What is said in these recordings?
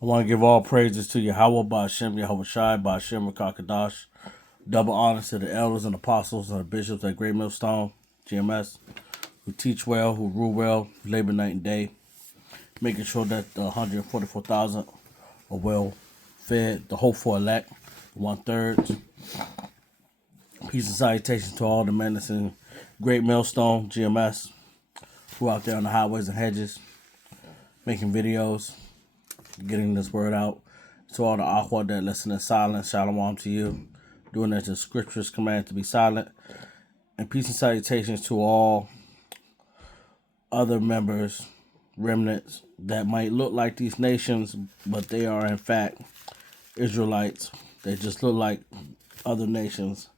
I want to give all praises to Yahweh, Ba'ashem, Yahweh Shai, Ba'ashem, Rakakadash. Double honors to the elders and apostles and the bishops at Great Millstone, GMS, who teach well, who rule well, labor night and day, making sure that the 144,000 are well fed, the hopeful elect, 1/3. Peace and salutations to all the men that's in Great Millstone, GMS, who out there on the highways and hedges, making videos, getting this word out. To all the Aqua that listen in silence, shalom to you. Doing as the scriptures command to be silent. And peace and salutations to all other members, remnants, that might look like these nations, but they are in fact Israelites. They just look like other nations,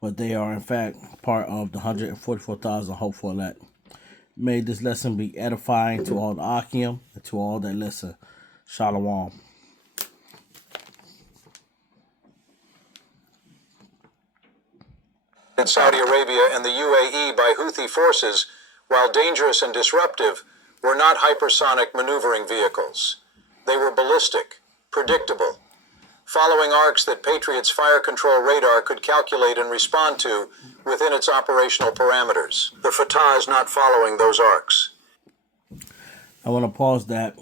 but they are in fact part of the 144,000 hopeful elect. May this lesson be edifying to all the Akim and to all that listen. Shalom. In Saudi Arabia and the UAE by Houthi forces, while dangerous and disruptive, were not hypersonic maneuvering vehicles. They were ballistic, predictable, following arcs that Patriot's fire control radar could calculate and respond to within its operational parameters. The Fatah is not following those arcs. I want to pause that.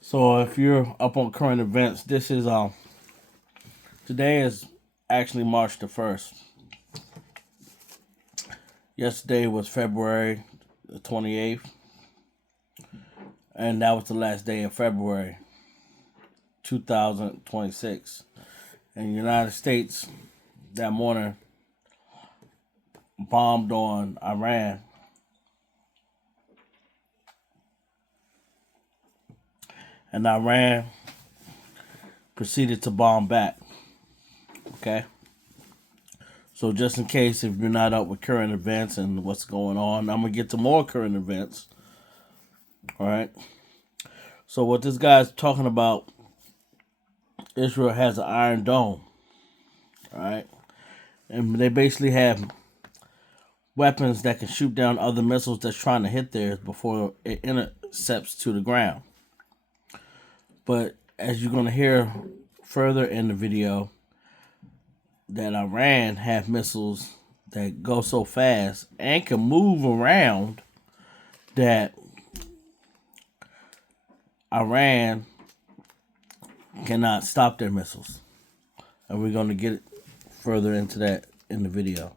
So if you're up on current events, this is today is actually March the 1st. Yesterday was February the 28th, and that was the last day of February 2026. And the United States that morning bombed on Iran. And Iran proceeded to bomb back. Okay? So just in case if you're not up with current events and what's going on, I'm going to get to more current events. All right? So what this guy's talking about, Israel has an Iron Dome. All right? And they basically have weapons that can shoot down other missiles that's trying to hit theirs before it intercepts to the ground. But as you're going to hear further in the video, that Iran have missiles that go so fast and can move around that Iran cannot stop their missiles. And we're going to get further into that in the video.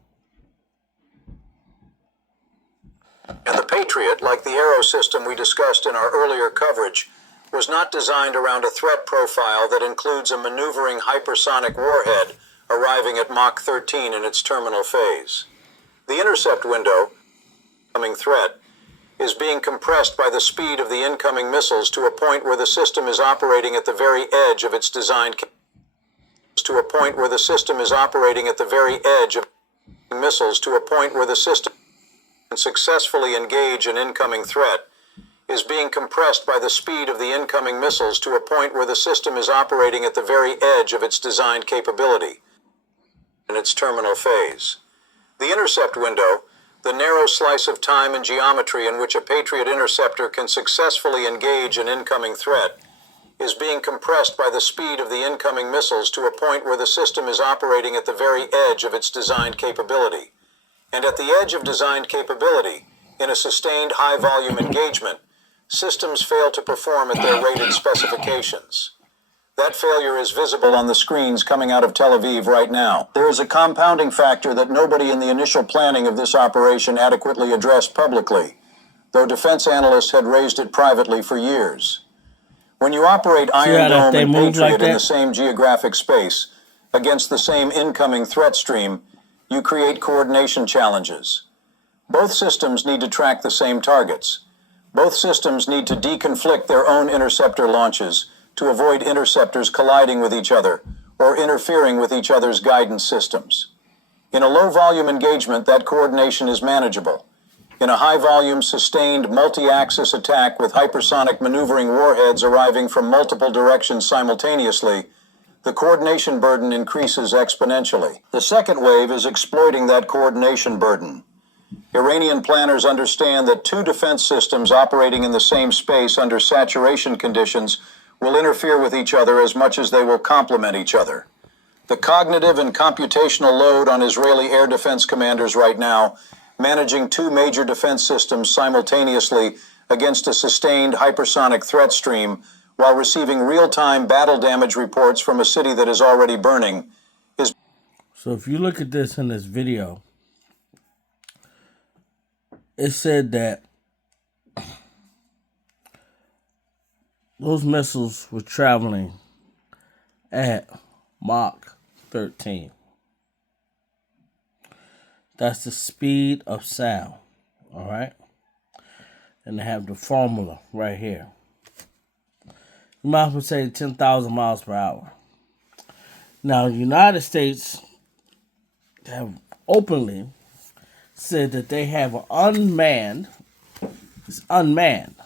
And the Patriot, like the Arrow system we discussed in our earlier coverage, was not designed around a threat profile that includes a maneuvering hypersonic warhead arriving at Mach 13 in its terminal phase. The intercept window, incoming threat, is being compressed by the speed of the incoming missiles to a point where the system is operating at the very edge of its designed can successfully engage an incoming threat is being compressed by the speed of the incoming missiles to a point where the system is operating at the very edge of its designed capability in its terminal phase. The intercept window, the narrow slice of time and geometry in which a Patriot interceptor can successfully engage an incoming threat, is being compressed by the speed of the incoming missiles to a point where the system is operating at the very edge of its designed capability. And at the edge of designed capability, in a sustained high-volume engagement, systems fail to perform at their rated specifications. That failure is visible on the screens coming out of Tel Aviv right now. There is a compounding factor that nobody in the initial planning of this operation adequately addressed publicly, though defense analysts had raised it privately for years. When you operate Iron Dome and Patriot in the same geographic space, against the same incoming threat stream, you create coordination challenges. Both systems need to track the same targets. Both systems need to deconflict their own interceptor launches to avoid interceptors colliding with each other or interfering with each other's guidance systems. In a low-volume engagement, that coordination is manageable. In a high-volume, sustained, multi-axis attack with hypersonic maneuvering warheads arriving from multiple directions simultaneously, the coordination burden increases exponentially. The second wave is exploiting that coordination burden. Iranian planners understand that two defense systems operating in the same space under saturation conditions will interfere with each other as much as they will complement each other. The cognitive and computational load on Israeli air defense commanders right now, managing two major defense systems simultaneously against a sustained hypersonic threat stream while receiving real-time battle damage reports from a city that is already burning, is... So if you look at this in this video, it said that those missiles were traveling at Mach 13. That's the speed of sound, all right? And they have the formula right here. You might as well say 10,000 miles per hour. Now, the United States have openly said that they have an unmanned, it's unmanned,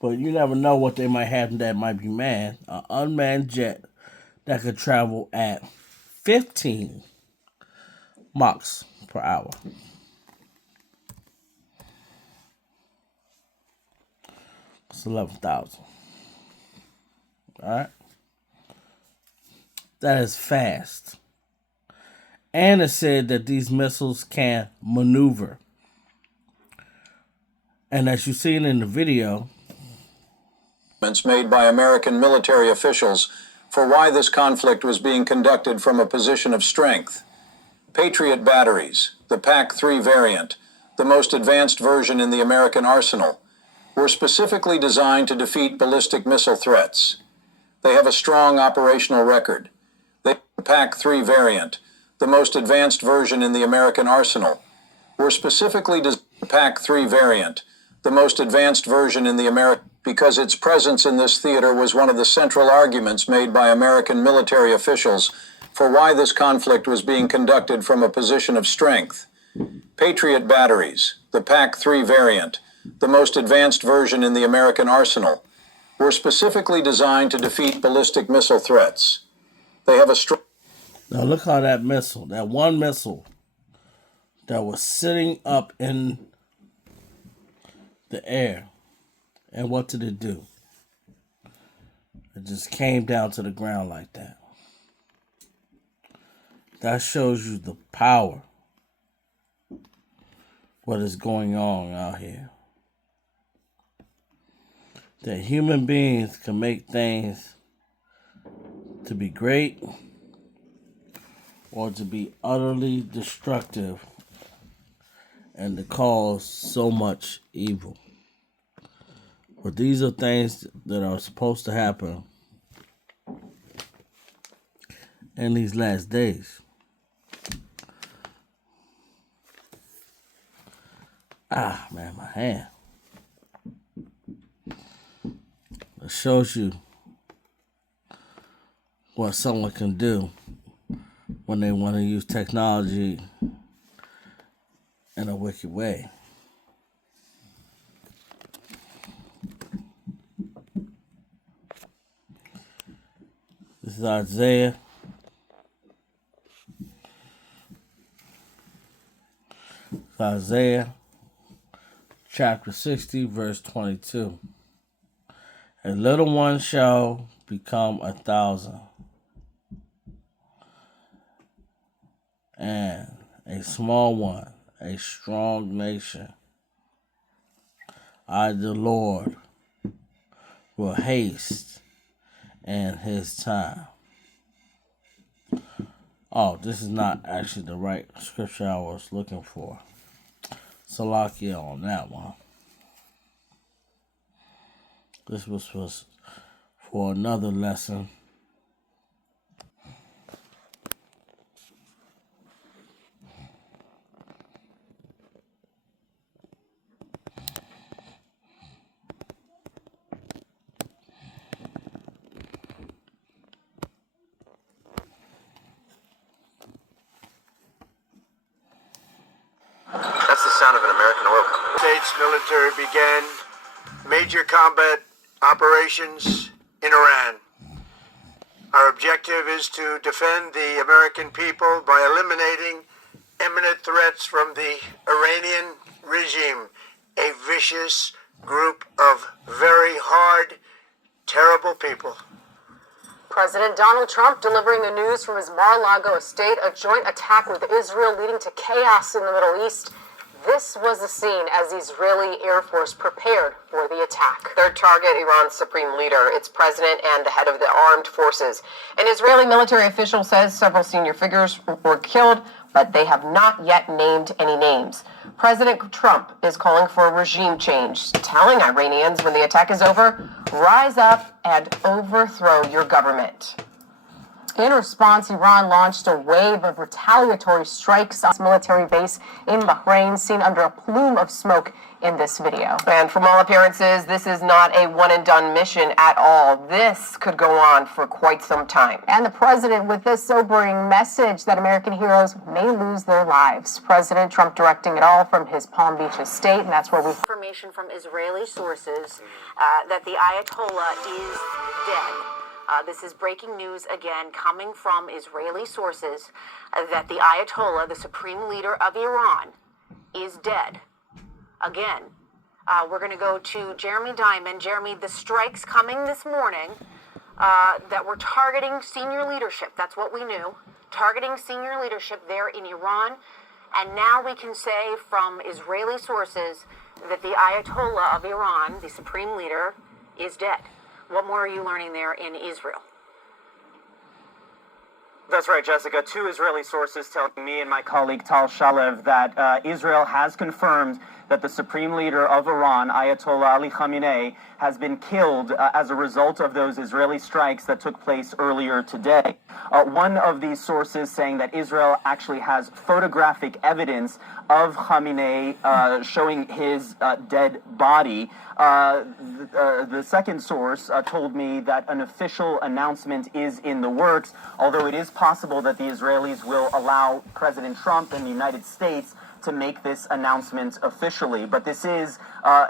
but you never know what they might have that might be manned, an unmanned jet that could travel at 15 Machs per hour. It's 11,000. All right? That is fast. And it said that these missiles can maneuver. And as you've seen in the video, made by American military officials for why this conflict was being conducted from a position of strength. Patriot batteries, the PAC-3 variant, the most advanced version in the American arsenal, were specifically designed to defeat ballistic missile threats. They have a strong operational record. The PAC-3 variant, the most advanced version in the American arsenal, were specifically designed PAC-3 variant, the most advanced version in the American, because its presence in this theater was one of the central arguments made by American military officials for why this conflict was being conducted from a position of strength. Patriot batteries, the PAC-3 variant, the most advanced version in the American arsenal, were specifically designed to defeat ballistic missile threats. They have a strong... Now look how that missile, that one missile that was sitting up in the air, and what did it do? It just came down to the ground like that. That shows you the power, what is going on out here. That human beings can make things to be great or to be utterly destructive and to cause so much evil. But these are things that are supposed to happen in these last days. Ah, man, my hand. It shows you what someone can do when they want to use technology in a wicked way. This is Isaiah chapter 60, verse 22. A little one shall become 1,000, and a small one, a strong nation. I, the Lord, will haste in his time. Oh, this is not actually the right scripture I was looking for. Salakia on that one. This was for another lesson. That's the sound of an American oil company. States military began major combat operations in Iran. Our objective is to defend the American people by eliminating imminent threats from the Iranian regime, a vicious group of very hard terrible people. President Donald Trump delivering the news from his Mar-a-Lago estate, a joint attack with Israel leading to chaos in the Middle East. This was the scene as the Israeli Air Force prepared for the attack. Their target, Iran's supreme leader, its president, and the head of the armed forces. An Israeli military official says several senior figures were killed, but they have not yet named any names. President Trump is calling for a regime change, telling Iranians when the attack is over, rise up and overthrow your government. In response, Iran launched a wave of retaliatory strikes on its military base in Bahrain, seen under a plume of smoke in this video. And from all appearances, this is not a one-and-done mission at all. This could go on for quite some time. And the president with this sobering message that American heroes may lose their lives. President Trump directing it all from his Palm Beach estate, and that's where we... Information from Israeli sources that the Ayatollah is dead. This is breaking news again coming from Israeli sources that the Ayatollah, the supreme leader of Iran, is dead. Again, we're going to go to Jeremy Diamond. Jeremy, the strikes coming this morning that were targeting senior leadership, that's what we knew, targeting senior leadership there in Iran. And now we can say from Israeli sources that the Ayatollah of Iran, the supreme leader, is dead. What more are you learning there in Israel? That's right, Jessica. Two Israeli sources telling me and my colleague Tal Shalev that Israel has confirmed that the supreme leader of Iran, Ayatollah Ali Khamenei, has been killed as a result of those Israeli strikes that took place earlier today. One of these sources saying that Israel actually has photographic evidence of Khamenei showing his dead body. The second source told me that an official announcement is in the works, although it is possible that the Israelis will allow President Trump and the United States to make this announcement officially. But this is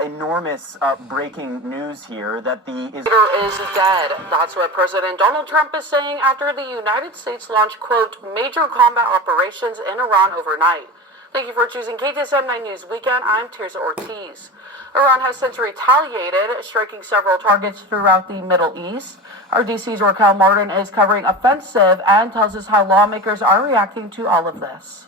enormous breaking news here that the leader is dead. That's what President Donald Trump is saying after the United States launched, quote, major combat operations in Iran overnight. Thank you for choosing KTSM 9 News Weekend. I'm Tirza Ortiz. Iran has since retaliated, striking several targets throughout the Middle East. Our DC's Raquel Martin is covering offensive and tells us how lawmakers are reacting to all of this.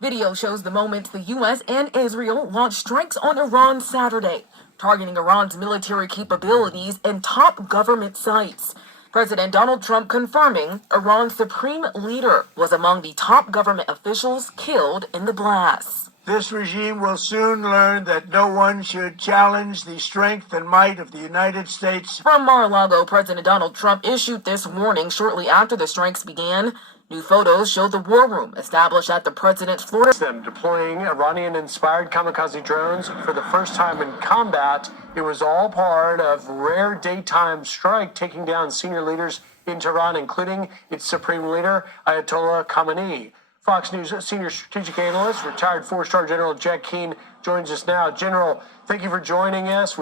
Video shows the moment the U.S. and Israel launched strikes on Iran Saturday, targeting Iran's military capabilities and top government sites. President Donald Trump confirming Iran's supreme leader was among the top government officials killed in the blasts. This regime will soon learn that no one should challenge the strength and might of the United States. From Mar-a-Lago, President Donald Trump issued this warning shortly after the strikes began. New photos show the war room established at the president's Florida. Them deploying Iranian-inspired kamikaze drones for the first time in combat. It was all part of rare daytime strike taking down senior leaders in Tehran, including its supreme leader, Ayatollah Khamenei. Fox News senior strategic analyst, retired four-star General Jack Keane, joins us now. General, thank you for joining us.